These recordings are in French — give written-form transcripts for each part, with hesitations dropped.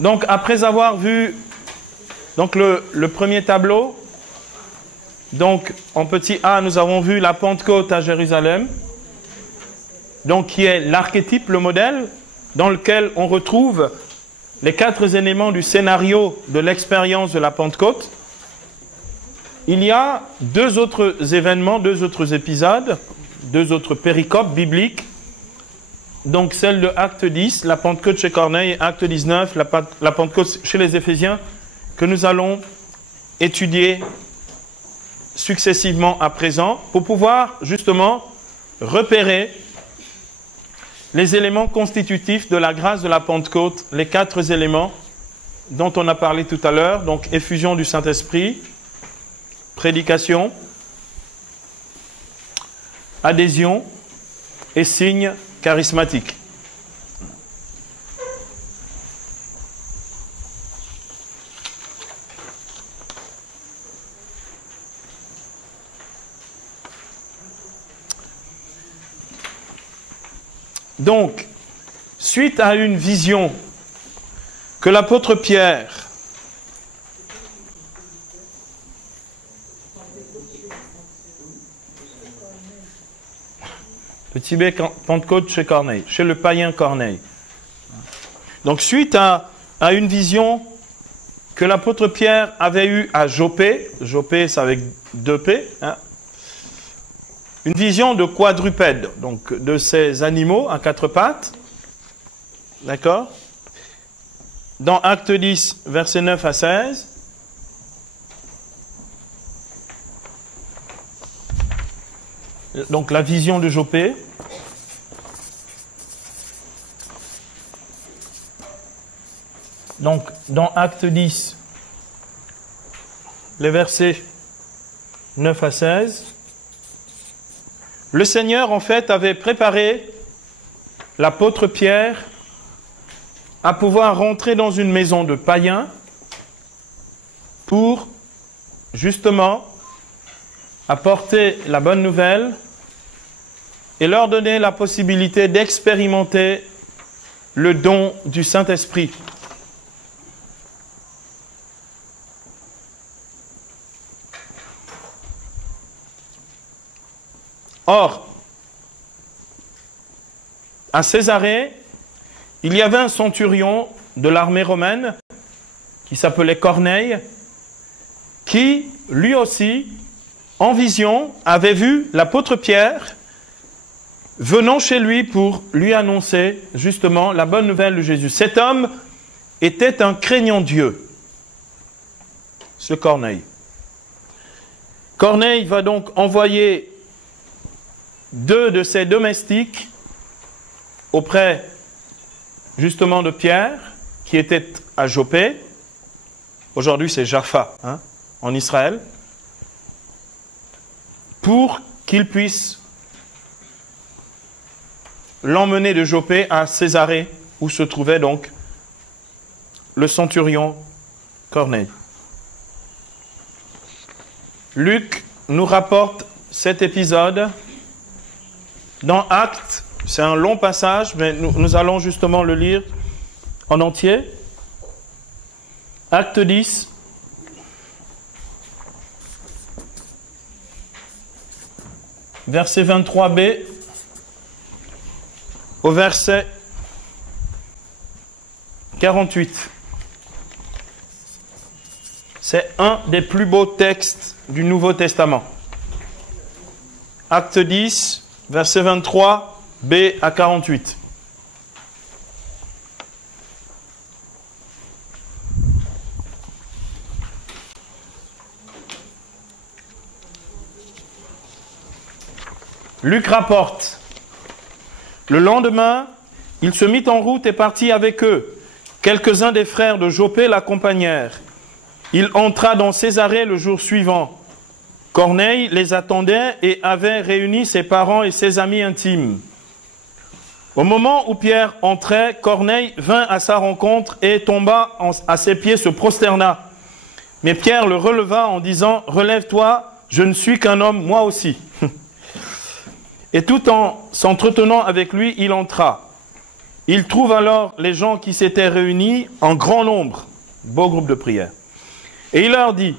Donc, après avoir vu donc le premier tableau, donc en petit a, nous avons vu la Pentecôte à Jérusalem, donc qui est l'archétype, le modèle, dans lequel on retrouve les 4 éléments du scénario de l'expérience de la Pentecôte. Il y a 2 autres événements, 2 autres épisodes, 2 autres péricopes bibliques. Donc celle de Acte 10, la Pentecôte chez Corneille, et Acte 19, la Pentecôte chez les Éphésiens, que nous allons étudier successivement à présent, pour pouvoir justement repérer les éléments constitutifs de la grâce de la Pentecôte, les 4 éléments dont on a parlé tout à l'heure, donc effusion du Saint-Esprit, prédication, adhésion et signe charismatique. Donc, suite à une vision que l'apôtre Pierre Petit B, Pentecôte chez Corneille, chez le païen Corneille. Donc, suite à une vision que l'apôtre Pierre avait eue à Joppé, Joppé c'est avec 2 P, hein, une vision de quadrupèdes, donc de ces animaux à 4 pattes, d'accord? Dans Acte 10, versets 9 à 16, donc la vision de Joppé. Donc, dans Acte 10, les versets 9 à 16, le Seigneur, en fait, avait préparé l'apôtre Pierre à pouvoir rentrer dans une maison de païens pour, justement, apporter la bonne nouvelle et leur donner la possibilité d'expérimenter le don du Saint-Esprit. Or, à Césarée, il y avait un centurion de l'armée romaine qui s'appelait Corneille, qui, lui aussi, en vision, avait vu l'apôtre Pierre venant chez lui pour lui annoncer justement la bonne nouvelle de Jésus. Cet homme était un craignant Dieu, ce Corneille. Corneille va donc envoyer 2 de ses domestiques auprès justement de Pierre, qui était à Joppé. Aujourd'hui c'est Jaffa, hein, en Israël, pour qu'il puisse l'emmener de Joppé à Césarée, où se trouvait donc le centurion Corneille. Luc nous rapporte cet épisode dans Actes. C'est un long passage, mais nous allons justement le lire en entier. Acte 10. Verset 23b au verset 48. C'est un des plus beaux textes du Nouveau Testament. Acte 10, verset 23, B à 48. Luc rapporte: le lendemain, il se mit en route et partit avec eux. Quelques-uns des frères de Joppé l'accompagnèrent. Il entra dans Césarée le jour suivant. Corneille les attendait et avait réuni ses parents et ses amis intimes. Au moment où Pierre entrait, Corneille vint à sa rencontre et tomba à ses pieds, se prosterna. Mais Pierre le releva en disant: « Relève-toi, je ne suis qu'un homme, moi aussi. » Et tout en s'entretenant avec lui, il entra. Il trouve alors les gens qui s'étaient réunis en grand nombre, beau groupe de prière. Et il leur dit,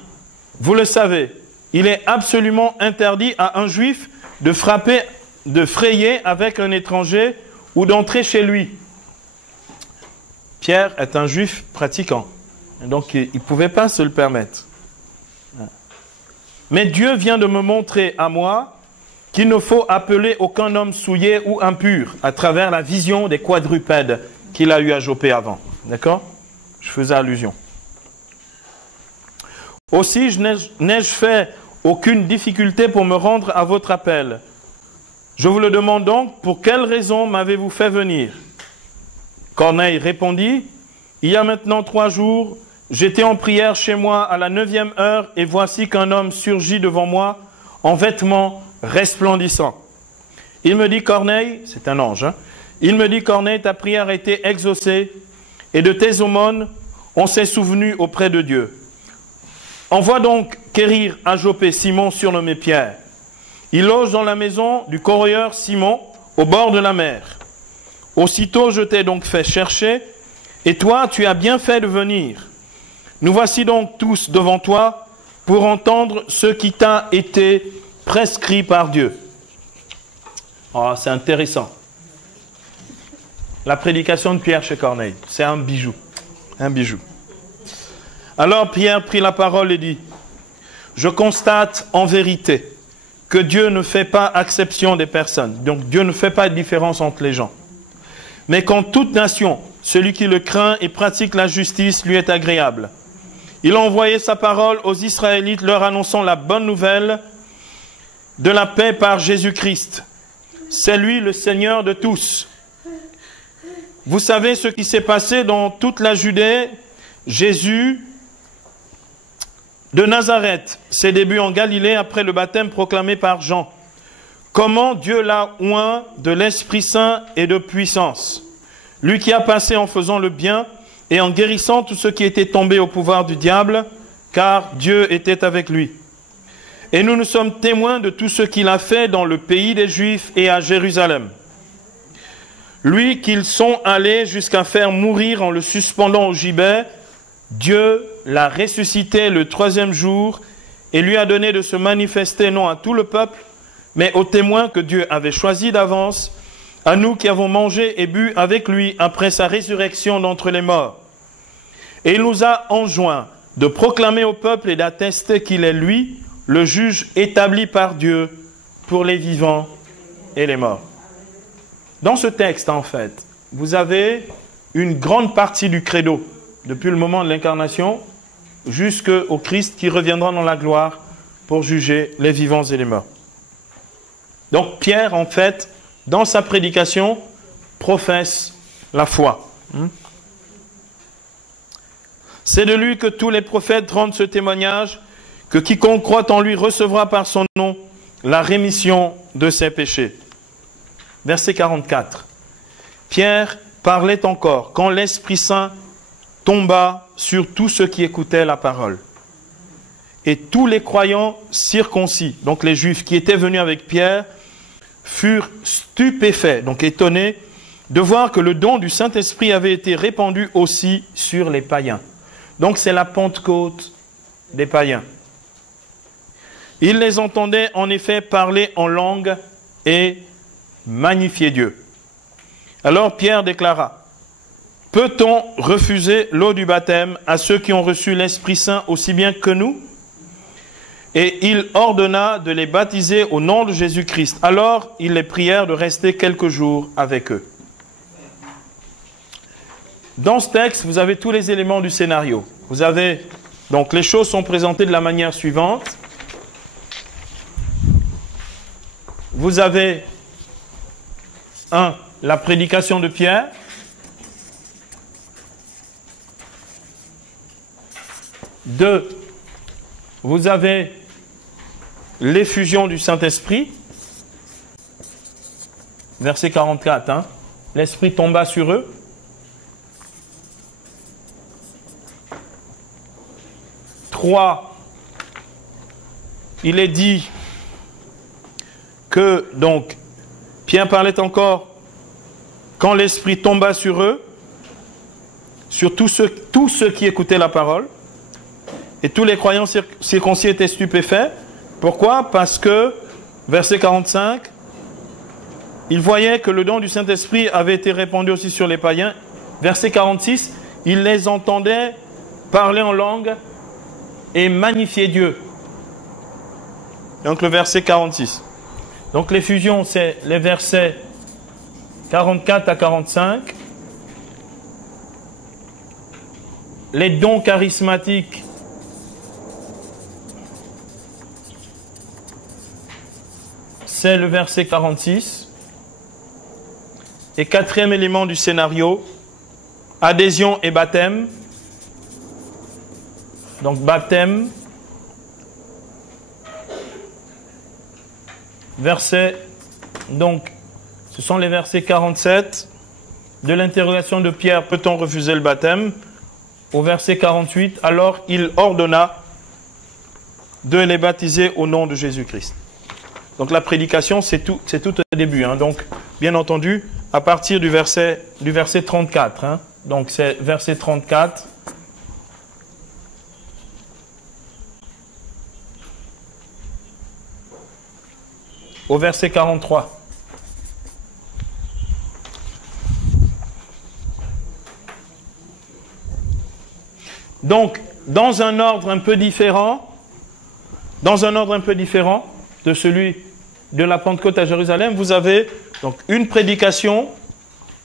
vous le savez, il est absolument interdit à un juif de frapper, de frayer avec un étranger ou d'entrer chez lui. Pierre est un juif pratiquant, donc il ne pouvait pas se le permettre. Mais Dieu vient de me montrer à moi qu'il ne faut appeler aucun homme souillé ou impur à travers la vision des quadrupèdes qu'il a eu à Joppé avant. D'accord? Je faisais allusion. Aussi, n'ai-je fait aucune difficulté pour me rendre à votre appel. Je vous le demande donc, pour quelle raison m'avez-vous fait venir? Corneille répondit, il y a maintenant 3 jours, j'étais en prière chez moi à la 9e heure et voici qu'un homme surgit devant moi en vêtements resplendissants. Il me dit, Corneille, c'est un ange, hein, il me dit, Corneille, ta prière a été exaucée et de tes aumônes, on s'est souvenu auprès de Dieu. Envoie donc quérir à Joppé Simon surnommé Pierre. Il loge dans la maison du corroyeur Simon au bord de la mer. Aussitôt je t'ai donc fait chercher et toi tu as bien fait de venir. Nous voici donc tous devant toi pour entendre ce qui t'a été prescrit par Dieu. Oh, c'est intéressant. La prédication de Pierre chez Corneille, c'est un bijou. Un bijou. Alors Pierre prit la parole et dit, je constate en vérité que Dieu ne fait pas exception des personnes. Donc Dieu ne fait pas de différence entre les gens. Mais qu'en toute nation, celui qui le craint et pratique la justice lui est agréable. Il a envoyé sa parole aux Israélites leur annonçant la bonne nouvelle de la paix par Jésus-Christ. C'est lui le Seigneur de tous. Vous savez ce qui s'est passé dans toute la Judée. Jésus de Nazareth, ses débuts en Galilée après le baptême proclamé par Jean. Comment Dieu l'a oint de l'Esprit Saint et de puissance. Lui qui a passé en faisant le bien et en guérissant tous ceux qui étaient tombés au pouvoir du diable, car Dieu était avec lui. Et nous sommes témoins de tout ce qu'il a fait dans le pays des Juifs et à Jérusalem. Lui qu'ils sont allés jusqu'à faire mourir en le suspendant au gibet, Dieu l'a ressuscité le 3e jour et lui a donné de se manifester non à tout le peuple, mais aux témoins que Dieu avait choisis d'avance, à nous qui avons mangé et bu avec lui après sa résurrection d'entre les morts. Et il nous a enjoint de proclamer au peuple et d'attester qu'il est lui, le juge établi par Dieu pour les vivants et les morts. Dans ce texte, en fait, vous avez une grande partie du credo, depuis le moment de l'incarnation jusqu'au Christ qui reviendra dans la gloire pour juger les vivants et les morts. Donc Pierre, en fait, dans sa prédication, professe la foi. C'est de lui que tous les prophètes rendent ce témoignage, que quiconque croit en lui recevra par son nom la rémission de ses péchés. Verset 44. Pierre parlait encore quand l'Esprit Saint tomba sur tous ceux qui écoutaient la parole. Et tous les croyants circoncis, donc les Juifs qui étaient venus avec Pierre, furent stupéfaits, donc étonnés, de voir que le don du Saint-Esprit avait été répandu aussi sur les païens. Donc c'est la Pentecôte des païens. Ils les entendaient en effet parler en langue et magnifier Dieu. Alors Pierre déclara, « Peut-on refuser l'eau du baptême à ceux qui ont reçu l'Esprit Saint aussi bien que nous ?» Et il ordonna de les baptiser au nom de Jésus-Christ. Alors ils les prièrent de rester quelques jours avec eux. Dans ce texte, vous avez tous les éléments du scénario. Vous avez, donc les choses sont présentées de la manière suivante. Vous avez 1. La prédication de Pierre. 2. Vous avez l'effusion du Saint-Esprit. Verset 44. Hein. L'Esprit tomba sur eux. 3. Il est dit que, donc, Pierre parlait encore quand l'Esprit tomba sur eux, sur tous ceux qui écoutaient la parole, et tous les croyants circoncis étaient stupéfaits. Pourquoi? Parce que, verset 45, ils voyaient que le don du Saint-Esprit avait été répandu aussi sur les païens. Verset 46, ils les entendaient parler en langue et magnifier Dieu. Donc le verset 46. Donc l'effusion, c'est les versets 44 à 45. Les dons charismatiques, c'est le verset 46. Et quatrième élément du scénario, adhésion et baptême. Donc baptême, verset, donc ce sont les versets 47 de l'interrogation de Pierre, peut-on refuser le baptême? Au verset 48, alors il ordonna de les baptiser au nom de Jésus-Christ. Donc la prédication, c'est tout au début. Donc, bien entendu, à partir du verset 34. Donc, c'est verset 34. Au verset 43. Donc, dans un ordre un peu différent de celui de la Pentecôte à Jérusalem, vous avez donc une prédication,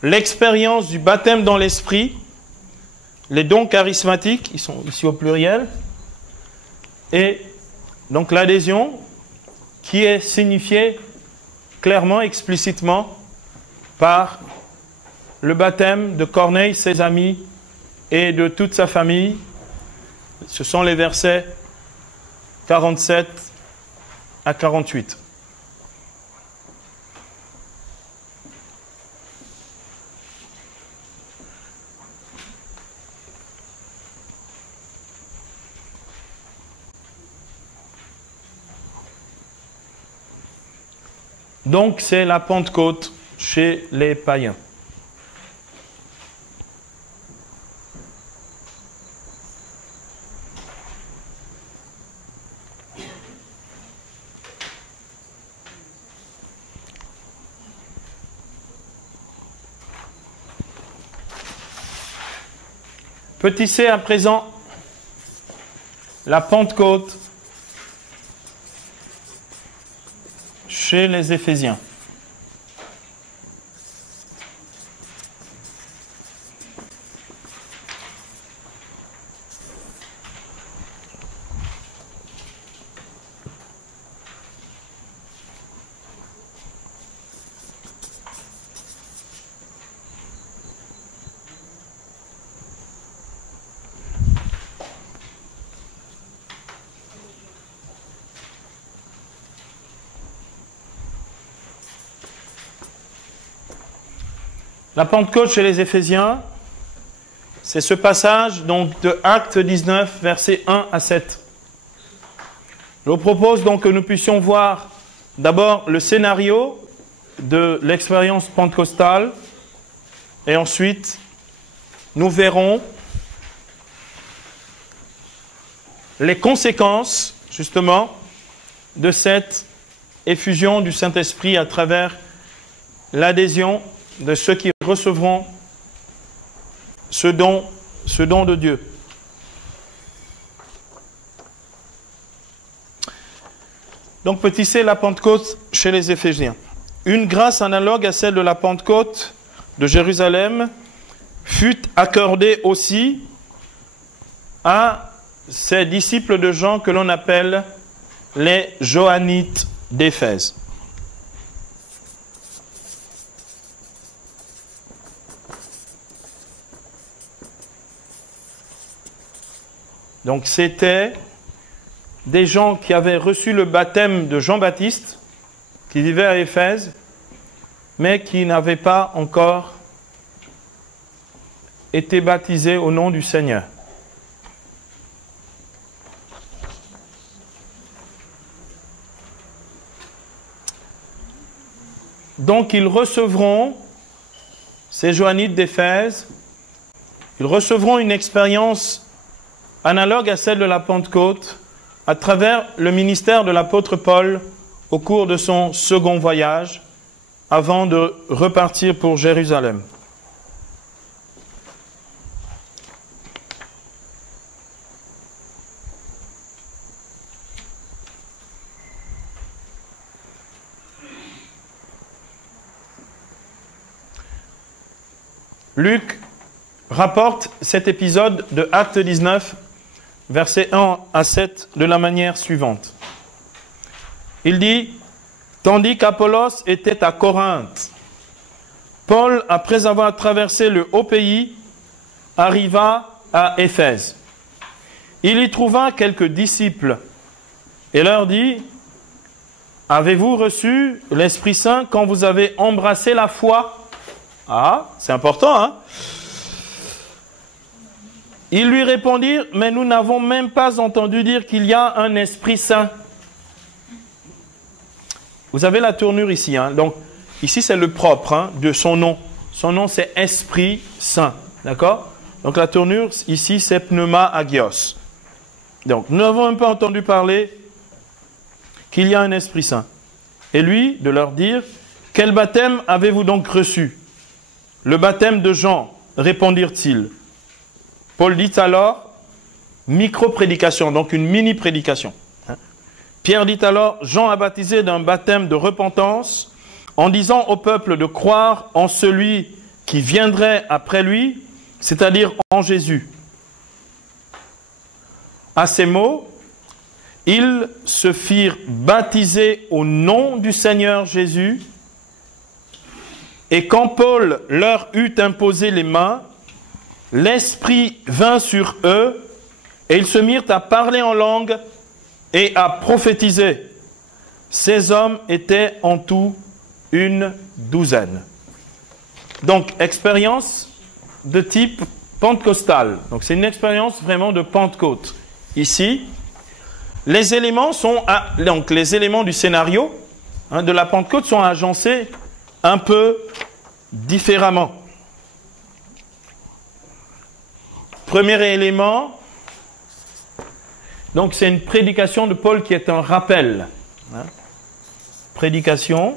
l'expérience du baptême dans l'esprit, les dons charismatiques, ils sont ici au pluriel, et donc l'adhésion qui est signifiée clairement, explicitement par le baptême de Corneille, ses amis et de toute sa famille. Ce sont les versets 47 à 48. Donc, c'est la Pentecôte chez les païens. Petit c à présent, la Pentecôte chez les Éphésiens. La Pentecôte chez les Éphésiens, c'est ce passage donc de Actes 19, versets 1 à 7. Je vous propose donc que nous puissions voir d'abord le scénario de l'expérience pentecôtale et ensuite nous verrons les conséquences justement de cette effusion du Saint-Esprit à travers l'adhésion de ceux qui recevront ce don de Dieu. Donc, petit c, la Pentecôte chez les Éphésiens. Une grâce analogue à celle de la Pentecôte de Jérusalem fut accordée aussi à ces disciples de Jean que l'on appelle les Johannites d'Éphèse. Donc c'était des gens qui avaient reçu le baptême de Jean-Baptiste, qui vivaient à Éphèse, mais qui n'avaient pas encore été baptisés au nom du Seigneur. Donc ils recevront ces Joannites d'Éphèse, ils recevront une expérience analogue à celle de la Pentecôte à travers le ministère de l'apôtre Paul au cours de son second voyage avant de repartir pour Jérusalem. Luc rapporte cet épisode de Acte 19, versets 1 à 7, de la manière suivante. Il dit, « Tandis qu'Apollos était à Corinthe, Paul, après avoir traversé le haut pays, arriva à Éphèse. Il y trouva quelques disciples et leur dit, « Avez-vous reçu l'Esprit Saint quand vous avez embrassé la foi ?» Ah, c'est important, hein? Ils lui répondirent, mais nous n'avons même pas entendu dire qu'il y a un Esprit Saint. Vous avez la tournure ici, hein? Donc, ici c'est le propre hein, de son nom. Son nom c'est Esprit Saint, d'accord? Donc la tournure ici c'est Pneuma Agios. Donc, nous n'avons même pas entendu parler qu'il y a un Esprit Saint. Et lui, de leur dire, quel baptême avez-vous donc reçu? Le baptême de Jean, répondirent-ils. Paul dit alors, micro-prédication, donc une mini-prédication. Pierre dit alors, Jean a baptisé d'un baptême de repentance, en disant au peuple de croire en celui qui viendrait après lui, c'est-à-dire en Jésus. À ces mots, ils se firent baptiser au nom du Seigneur Jésus. Et quand Paul leur eut imposé les mains, l'Esprit vint sur eux, et ils se mirent à parler en langue et à prophétiser. Ces hommes étaient en tout une douzaine. Donc, expérience de type pentecostal. Donc, c'est une expérience vraiment de Pentecôte. Ici, les éléments donc les éléments du scénario de la Pentecôte sont agencés un peu différemment. Premier élément, donc c'est une prédication de Paul qui est un rappel. Prédication.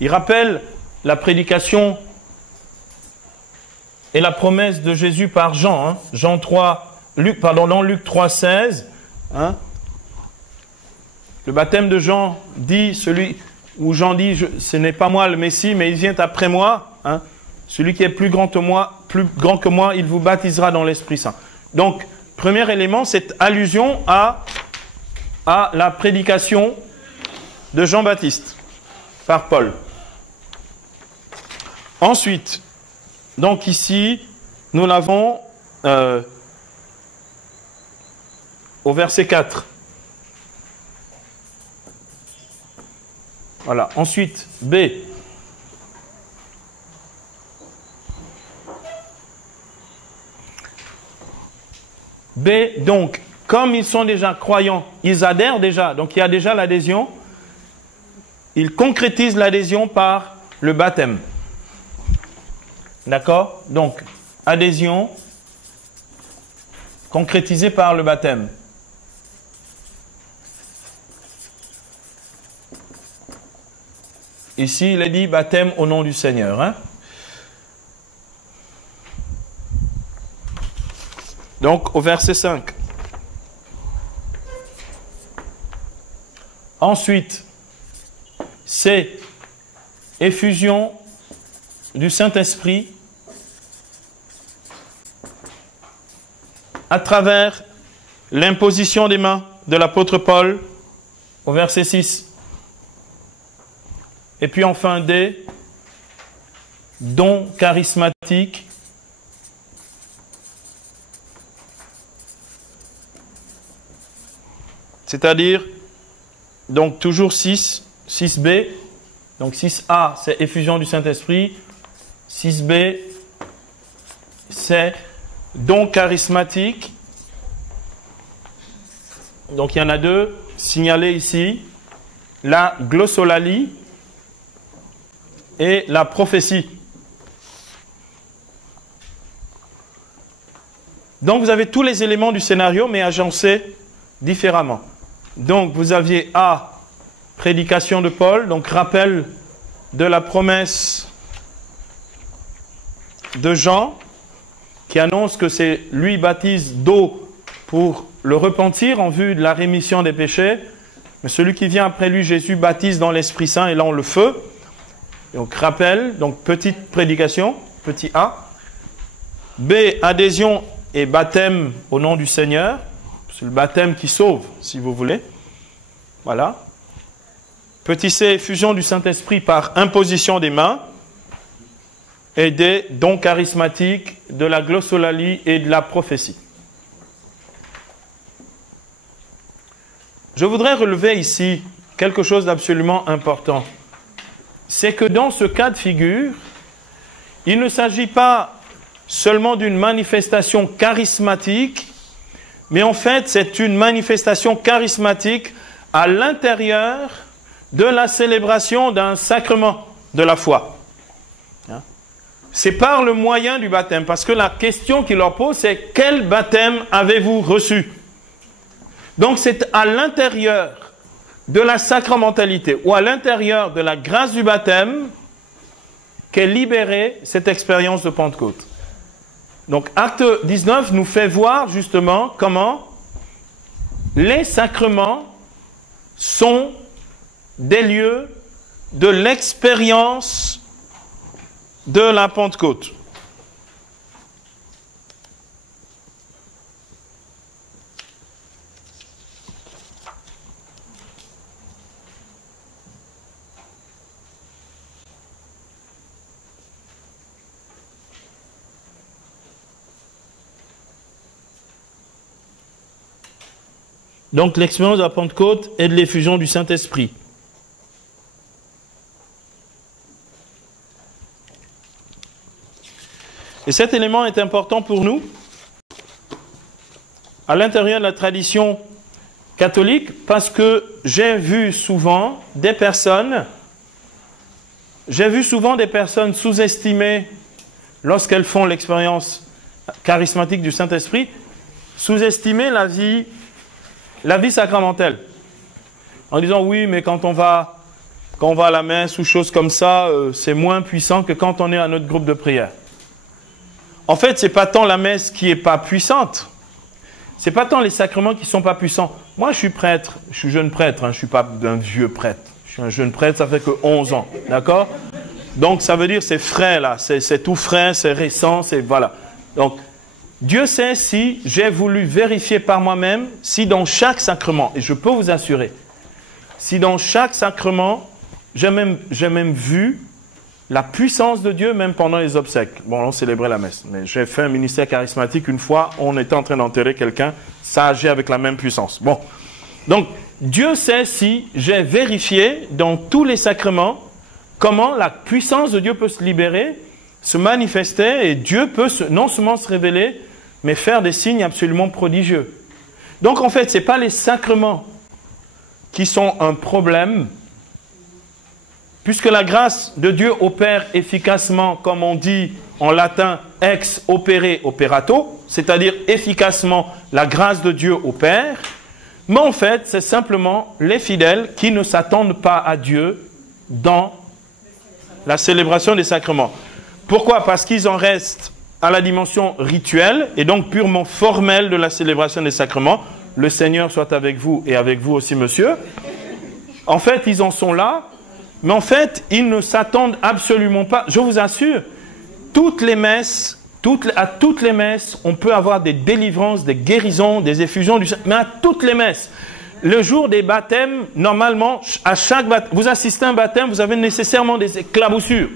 Il rappelle la prédication et la promesse de Jésus par Jean. Jean 3, Luc 3,16. Le baptême de Jean dit, celui où Jean dit, ce n'est pas moi le Messie, mais il vient après moi. Celui qui est plus grand que moi, il vous baptisera dans l'Esprit Saint. Donc, premier élément, cette allusion à la prédication de Jean-Baptiste par Paul. Ensuite, donc ici, nous l'avons au verset 4. Voilà. Ensuite, B. B, donc, comme ils sont déjà croyants, ils adhèrent déjà, donc il y a déjà l'adhésion, ils concrétisent l'adhésion par le baptême. D'accord? Donc, adhésion concrétisée par le baptême. Ici, il est dit baptême au nom du Seigneur. Donc, au verset 5. Ensuite, c'est effusion du Saint-Esprit à travers l'imposition des mains de l'apôtre Paul au verset 6. Et puis enfin D, dons charismatiques c'est-à-dire, donc toujours 6B, donc 6A c'est effusion du Saint-Esprit, 6B c'est dons charismatiques, donc il y en a deux signalés ici. la glossolalie et la prophétie. Donc vous avez tous les éléments du scénario, mais agencés différemment. Donc vous aviez A, prédication de Paul, donc rappel de la promesse de Jean, qui annonce que c'est lui baptise d'eau pour le repentir en vue de la rémission des péchés. Mais celui qui vient après lui, Jésus, baptise dans l'Esprit Saint et dans le feu. Donc rappel, donc petite prédication, petit A. B, adhésion et baptême au nom du Seigneur. C'est le baptême qui sauve, si vous voulez. Voilà. Petit C, effusion du Saint-Esprit par imposition des mains. Et des dons charismatiques, de la glossolalie et de la prophétie. Je voudrais relever ici quelque chose d'absolument important. C'est que dans ce cas de figure, il ne s'agit pas seulement d'une manifestation charismatique, mais en fait, c'est une manifestation charismatique à l'intérieur de la célébration d'un sacrement de la foi. C'est par le moyen du baptême, parce que la question qu'il leur pose, c'est quel baptême avez-vous reçu? Donc c'est à l'intérieur de la sacramentalité ou à l'intérieur de la grâce du baptême qu'est libérée cette expérience de Pentecôte. Donc acte 19 nous fait voir justement comment les sacrements sont des lieux de l'expérience de la Pentecôte. Donc l'expérience de la Pentecôte et de l'effusion du Saint-Esprit. Et cet élément est important pour nous à l'intérieur de la tradition catholique parce que j'ai vu souvent des personnes sous-estimées lorsqu'elles font l'expérience charismatique du Saint-Esprit, sous-estimer la vie sacramentelle. En disant oui, mais quand on va à la messe ou choses comme ça, c'est moins puissant que quand on est à notre groupe de prière. En fait, ce n'est pas tant la messe qui n'est pas puissante, ce n'est pas tant les sacrements qui ne sont pas puissants. Moi, je suis prêtre, je suis jeune prêtre, je ne suis pas un vieux prêtre. Je suis un jeune prêtre, ça fait que 11 ans, d'accord? Donc, ça veut dire c'est frais, là, c'est tout frais, c'est récent, c'est voilà. Donc, Dieu sait si j'ai voulu vérifier par moi-même, si dans chaque sacrement, et je peux vous assurer, si dans chaque sacrement, j'ai même vu la puissance de Dieu, même pendant les obsèques. Bon, on célébrait la messe. Mais j'ai fait un ministère charismatique une fois, on était en train d'enterrer quelqu'un, ça agit avec la même puissance. Bon. Donc, Dieu sait si j'ai vérifié dans tous les sacrements comment la puissance de Dieu peut se libérer, se manifester, et Dieu peut non seulement se révéler, mais faire des signes absolument prodigieux. Donc, en fait, ce n'est pas les sacrements qui sont un problème, puisque la grâce de Dieu opère efficacement, comme on dit en latin, ex opere operato, c'est-à-dire efficacement la grâce de Dieu opère, mais en fait, c'est simplement les fidèles qui ne s'attendent pas à Dieu dans la célébration des sacrements. Pourquoi? Parce qu'ils en restent à la dimension rituelle et donc purement formelle de la célébration des sacrements. Le Seigneur soit avec vous et avec vous aussi, monsieur. En fait, ils en sont là. Mais en fait, ils ne s'attendent absolument pas. Je vous assure, toutes les messes, à toutes les messes, on peut avoir des délivrances, des guérisons, des effusions du Saint. Mais à toutes les messes, le jour des baptêmes, normalement, à chaque baptême, vous assistez à un baptême, vous avez nécessairement des éclaboussures.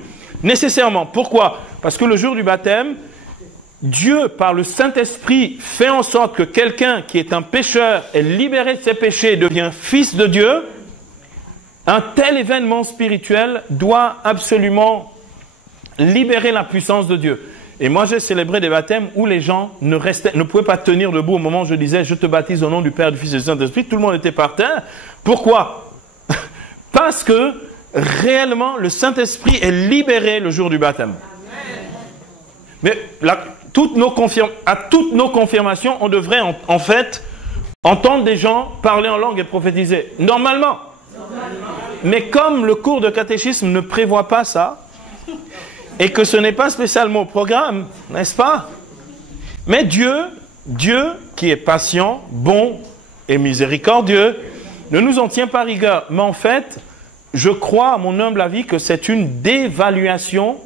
Nécessairement. Pourquoi? Parce que le jour du baptême, Dieu, par le Saint-Esprit, fait en sorte que quelqu'un qui est un pécheur est libéré de ses péchés et devient fils de Dieu. Un tel événement spirituel doit absolument libérer la puissance de Dieu. Et moi, j'ai célébré des baptêmes où les gens ne pouvaient pas tenir debout au moment où je disais « Je te baptise au nom du Père, du Fils et du Saint-Esprit ». Tout le monde était par terre. Pourquoi? parce que réellement le Saint-Esprit est libéré le jour du baptême. Mais à toutes nos confirmations, on devrait en fait entendre des gens parler en langue et prophétiser. Normalement. Mais comme le cours de catéchisme ne prévoit pas ça, et que ce n'est pas spécialement au programme, n'est-ce pas? Mais Dieu qui est patient, bon et miséricordieux, ne nous en tient pas rigueur. Mais en fait, je crois, à mon humble avis, que c'est une dévaluation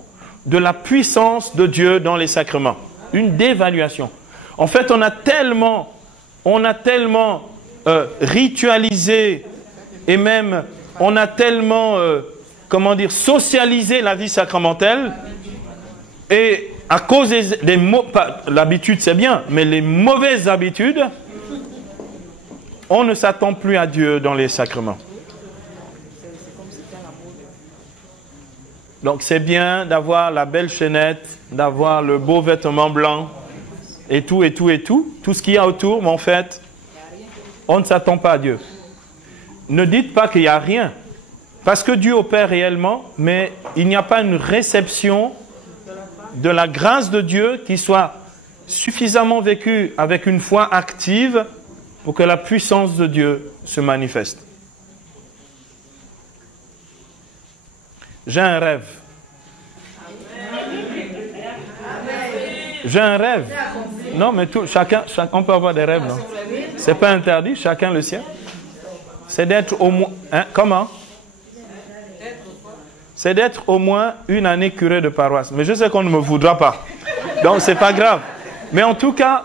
de la puissance de Dieu dans les sacrements. Une dévaluation. En fait, on a tellement ritualisé et même on a tellement, socialisé la vie sacramentelle et à cause des l'habitude c'est bien, mais les mauvaises habitudes, on ne s'attend plus à Dieu dans les sacrements. Donc c'est bien d'avoir la belle chaînette, d'avoir le beau vêtement blanc, et tout ce qu'il y a autour, mais en fait, on ne s'attend pas à Dieu. Ne dites pas qu'il n'y a rien, parce que Dieu opère réellement, mais il n'y a pas une réception de la grâce de Dieu qui soit suffisamment vécue avec une foi active pour que la puissance de Dieu se manifeste. J'ai un rêve. J'ai un rêve. Non, mais chacun, on peut avoir des rêves, non? C'est pas interdit, chacun le sien. C'est d'être au moins... comment? C'est d'être au moins une année curé de paroisse. Mais je sais qu'on ne me voudra pas. Donc, c'est pas grave. Mais en tout cas,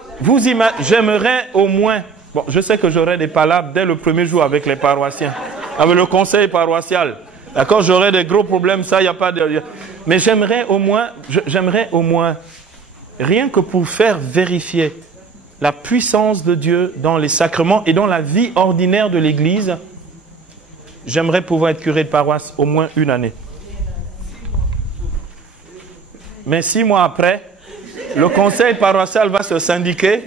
j'aimerais au moins... Bon, je sais que j'aurai des palabres dès le premier jour avec les paroissiens. Avec le conseil paroissial. D'accord? J'aurai des gros problèmes, ça, il n'y a pas de... Mais j'aimerais au moins, rien que pour faire vérifier la puissance de Dieu dans les sacrements et dans la vie ordinaire de l'Église, j'aimerais pouvoir être curé de paroisse au moins une année. Mais 6 mois après, le conseil paroissial va se syndiquer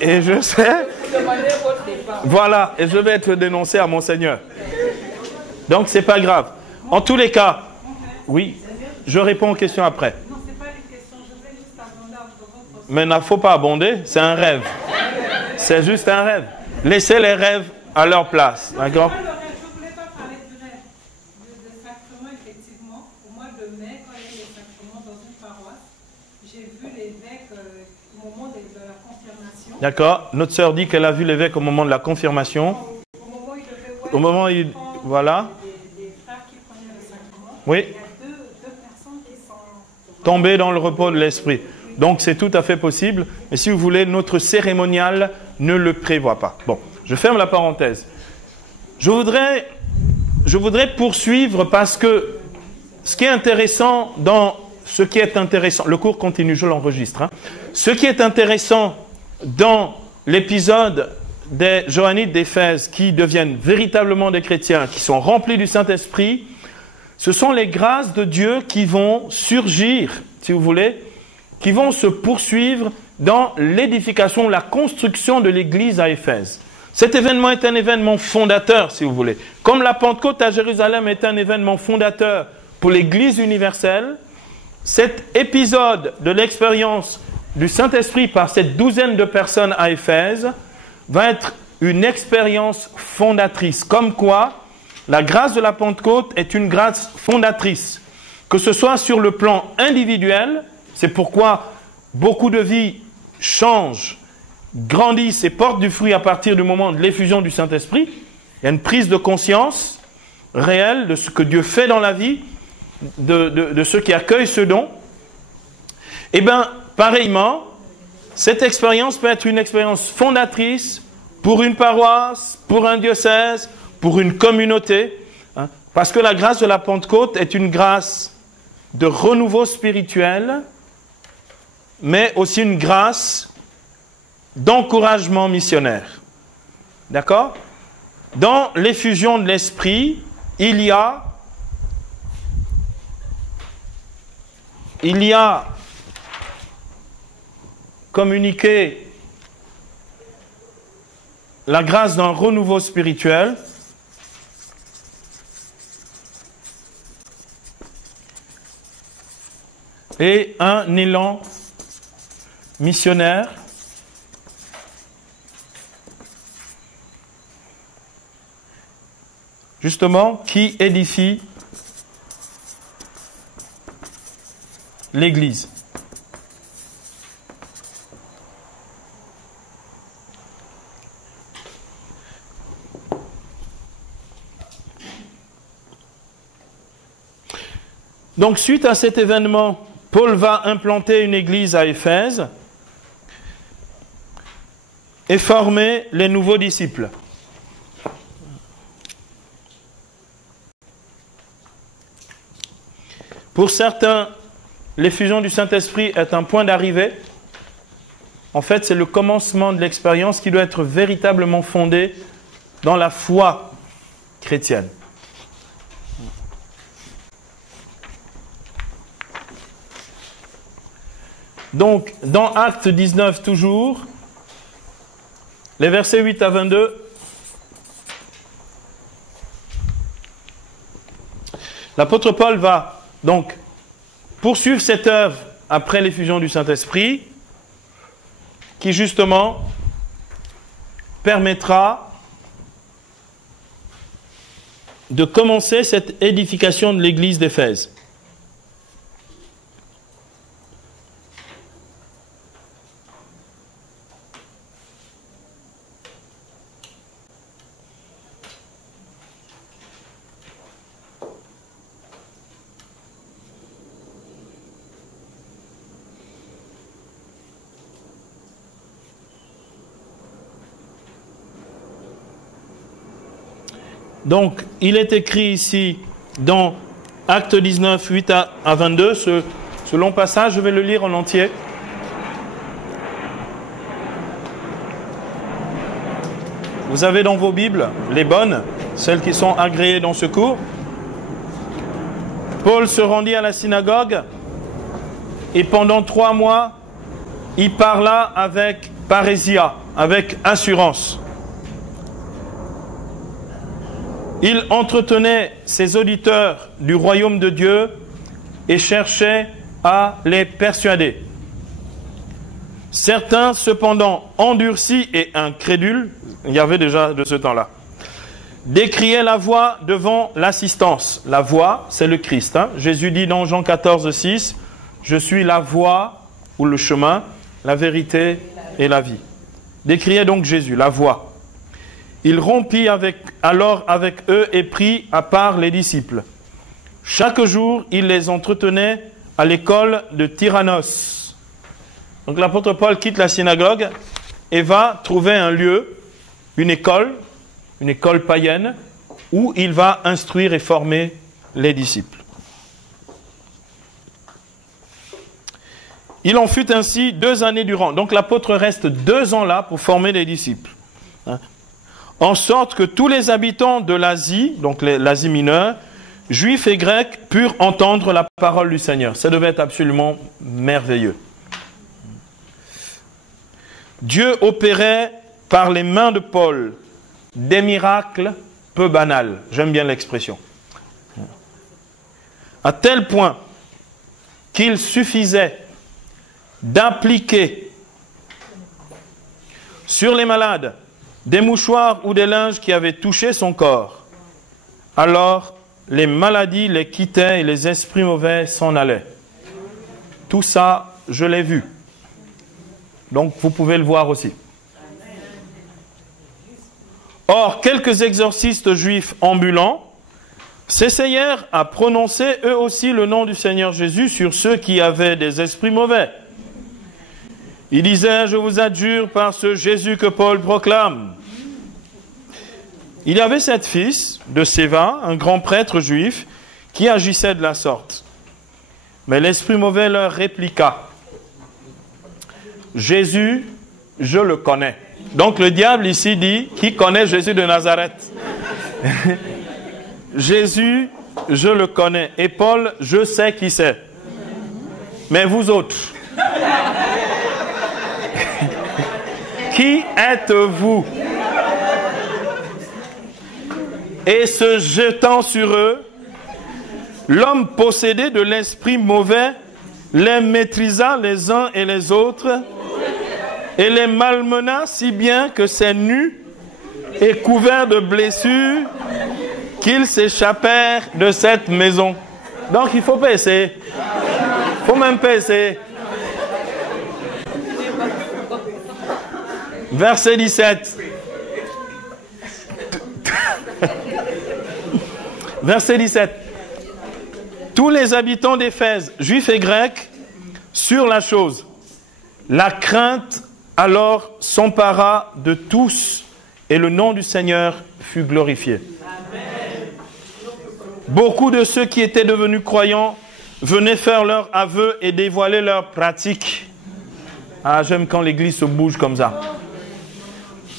et je sais... Voilà, et je vais être dénoncé à Monseigneur. Donc, c'est pas grave. En tous les cas, oui, je réponds aux questions après. Non, ce n'est pas une question, je vais juste abonder entre votre... Mais il ne faut pas abonder, c'est un rêve. C'est juste un rêve. Laissez les rêves à leur place, d'accord? Je ne voulais pas parler de rêve, de sacrement, effectivement. Au mois de mai, quand il y a eu les sacrements dans une paroisse, j'ai vu l'évêque au moment de la confirmation. D'accord. Notre sœur dit qu'elle a vu l'évêque au moment de la confirmation. Au moment où il devait... Voilà. Des frères qui prenaient le sacrement. Oui. Il y a deux personnes qui sont... Tombées dans le repos de l'esprit. Donc c'est tout à fait possible. Mais si vous voulez, notre cérémonial ne le prévoit pas. Bon, je ferme la parenthèse. Je voudrais poursuivre parce que ce qui est intéressant le cours continue, je l'enregistre. Ce qui est intéressant dans l'épisode des Johannites d'Éphèse qui deviennent véritablement des chrétiens, qui sont remplis du Saint-Esprit, ce sont les grâces de Dieu qui vont surgir, si vous voulez, qui vont se poursuivre dans l'édification, la construction de l'Église à Éphèse. Cet événement est un événement fondateur, si vous voulez. Comme la Pentecôte à Jérusalem est un événement fondateur pour l'Église universelle, cet épisode de l'expérience du Saint-Esprit par cette douzaine de personnes à Éphèse va être une expérience fondatrice. Comme quoi, la grâce de la Pentecôte est une grâce fondatrice. Que ce soit sur le plan individuel, c'est pourquoi beaucoup de vies changent, grandissent et portent du fruit à partir du moment de l'effusion du Saint-Esprit. Il y a une prise de conscience réelle de ce que Dieu fait dans la vie, de ceux qui accueillent ce don. Et bien, pareillement, cette expérience peut être une expérience fondatrice pour une paroisse, pour un diocèse, pour une communauté, parce que la grâce de la Pentecôte est une grâce de renouveau spirituel, mais aussi une grâce d'encouragement missionnaire. D'accord? Dans l'effusion de l'Esprit, il y a communiqué la grâce d'un renouveau spirituel, et un élan missionnaire justement qui édifie l'Église. Donc, suite à cet événement, Paul va implanter une église à Éphèse et former les nouveaux disciples. Pour certains, l'effusion du Saint-Esprit est un point d'arrivée. En fait, c'est le commencement de l'expérience qui doit être véritablement fondée dans la foi chrétienne. Donc, dans Actes 19 toujours, les versets 8 à 22, l'apôtre Paul va donc poursuivre cette œuvre après l'effusion du Saint-Esprit, qui justement permettra de commencer cette édification de l'église d'Éphèse. Donc, il est écrit ici, dans Acte 19, 8 à 22, ce long passage, je vais le lire en entier. Vous avez dans vos Bibles, les bonnes, celles qui sont agréées dans ce cours. Paul se rendit à la synagogue et pendant 3 mois, il parla avec parésia, avec assurance. Il entretenait ses auditeurs du royaume de Dieu et cherchait à les persuader. Certains, cependant, endurcis et incrédules, il y avait déjà de ce temps-là, décriaient la voie devant l'assistance. La voie, c'est le Christ. Jésus dit dans Jean 14, 6, « Je suis la voie ou le chemin, la vérité et la vie. » Décriait donc Jésus, la voie. Il rompit alors avec eux et prit à part les disciples. Chaque jour, il les entretenait à l'école de Tyrannos. Donc l'apôtre Paul quitte la synagogue et va trouver un lieu, une école païenne, où il va instruire et former les disciples. Il en fut ainsi 2 années durant. Donc l'apôtre reste 2 ans là pour former les disciples. En sorte que tous les habitants de l'Asie, donc l'Asie mineure, juifs et grecs, purent entendre la parole du Seigneur. Ça devait être absolument merveilleux. Dieu opérait par les mains de Paul des miracles peu banals. J'aime bien l'expression. À tel point qu'il suffisait d'appliquer sur les malades des mouchoirs ou des linges qui avaient touché son corps. Alors, les maladies les quittaient et les esprits mauvais s'en allaient. Tout ça, je l'ai vu. Donc, vous pouvez le voir aussi. Or, quelques exorcistes juifs ambulants s'essayèrent à prononcer eux aussi le nom du Seigneur Jésus sur ceux qui avaient des esprits mauvais. Ils disaient, je vous adjure par ce Jésus que Paul proclame. Il y avait 7 fils de Séva, un grand prêtre juif, qui agissait de la sorte. Mais l'esprit mauvais leur répliqua, Jésus, je le connais. Donc le diable ici dit, qui connaît Jésus de Nazareth? Jésus, je le connais. Et Paul, je sais qui c'est. Mais vous autres, qui êtes-vous? Et se jetant sur eux, l'homme possédé de l'esprit mauvais les maîtrisa les uns et les autres, et les malmena si bien que ces nus et couverts de blessures, qu'ils s'échappèrent de cette maison. Donc il ne faut pas essayer. Il ne faut même pas essayer. Verset 17. Verset 17. Tous les habitants d'Éphèse, juifs et grecs, surent la chose. La crainte alors s'empara de tous et le nom du Seigneur fut glorifié. Amen. Beaucoup de ceux qui étaient devenus croyants venaient faire leur aveu et dévoiler leurs pratiques. Ah, j'aime quand l'église se bouge comme ça.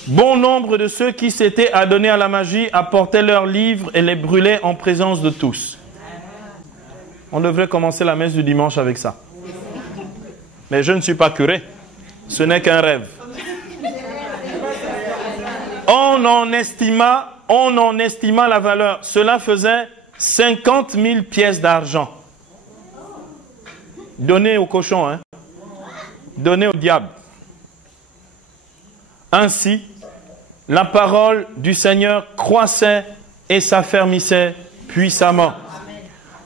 Bon nombre de ceux qui s'étaient adonnés à la magie apportaient leurs livres et les brûlaient en présence de tous. On devrait commencer la messe du dimanche avec ça. Mais je ne suis pas curé. Ce n'est qu'un rêve. On en estima la valeur. Cela faisait 50 000 pièces d'argent. Donné au cochon, hein? Donné au diable. Ainsi, la parole du Seigneur croissait et s'affermissait puissamment.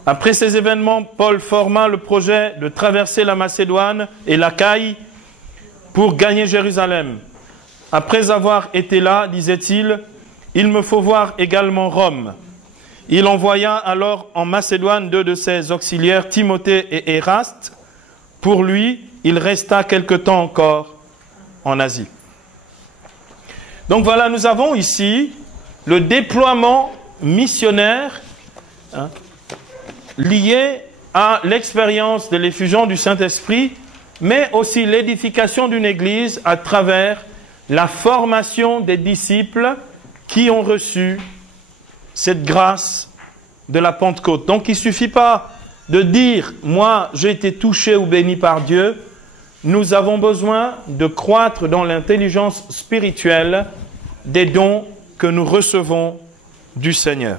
Après ces événements, Paul forma le projet de traverser la Macédoine et l'Achaïe pour gagner Jérusalem. Après avoir été là, disait-il, il me faut voir également Rome. Il envoya alors en Macédoine 2 de ses auxiliaires, Timothée et Éraste. Pour lui, il resta quelque temps encore en Asie. Donc voilà, nous avons ici le déploiement missionnaire lié à l'expérience de l'effusion du Saint-Esprit, mais aussi l'édification d'une église à travers la formation des disciples qui ont reçu cette grâce de la Pentecôte. Donc il ne suffit pas de dire « moi j'ai été touché ou béni par Dieu », nous avons besoin de croître dans l'intelligence spirituelle des dons que nous recevons du Seigneur.